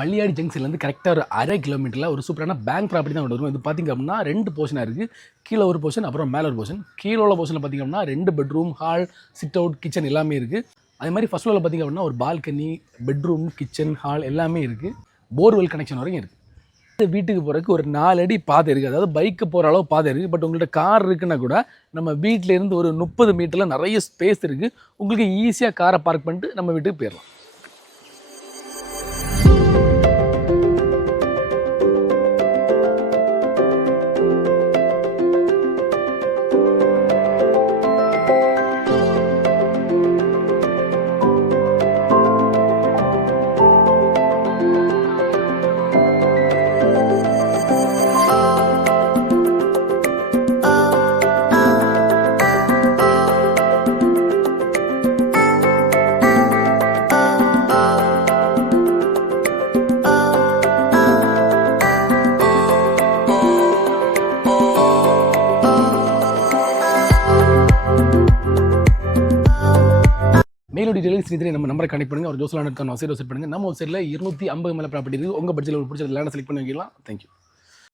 பள்ளியாடி ஜங்ஷன்லேருந்து கரெக்டாக ஒரு 1/2 கிலோமீட்டரில் ஒரு சூப்பரான பேங்க் ப்ராப்பர்ட்டி தான் வரும். இது பார்த்திங்க அப்படின்னா 2 போர்ஷனாக இருக்குது. கீழே ஒரு போர்ஷன், அப்புறம் மேலே ஒரு போர்ஷன். கீழே உள்ள போர்ஷனில் பார்த்திங்க அப்படின்னா 2 bedroom, hall, sit out, kitchen எல்லாமே இருக்குது. அதே மாதிரி ஃபர்ஸ்ட் ஃப்ளோரில் பார்த்திங்க அப்படின்னா ஒரு பால்கனி, பெட்ரூம், கிச்சன், ஹால் எல்லாமே இருக்குது. போர்வெல் கனெக்ஷன் வரைக்கும் இருக்குது. வீட்டுக்கு போகிறதுக்கு ஒரு 4 அடி பாதை இருக்குது. அதாவது பைக்கு போகிற அளவு பாதை இருக்குது. பட் உங்கள்கிட்ட கார் இருக்குன்னா கூட நம்ம வீட்டிலேருந்து ஒரு 30 மீட்டரில் நிறைய ஸ்பேஸ் இருக்குது. உங்களுக்கு ஈஸியாக காரை பார்க் பண்ணிட்டு நம்ம வீட்டுக்கு போயிடலாம். மேலும் டீட்டெயிலுக்கு ஸ்ரீதரி நம்ம நம்பரை கனெக்ட் பண்ணுங்கள். ஒரு ஜோஸ் லேண்ட் செட் பண்ணுங்கள். நம்ம ஒரு சைடில் 250 மேலே ப்ராப்பர்ட்டி இருக்குது. உங்கள் பட்ஜெட்டில் ஒரு பிடிச்ச லேண்டை செலக்ட் பண்ணி வைக்கலாம். தேங்க்யூ.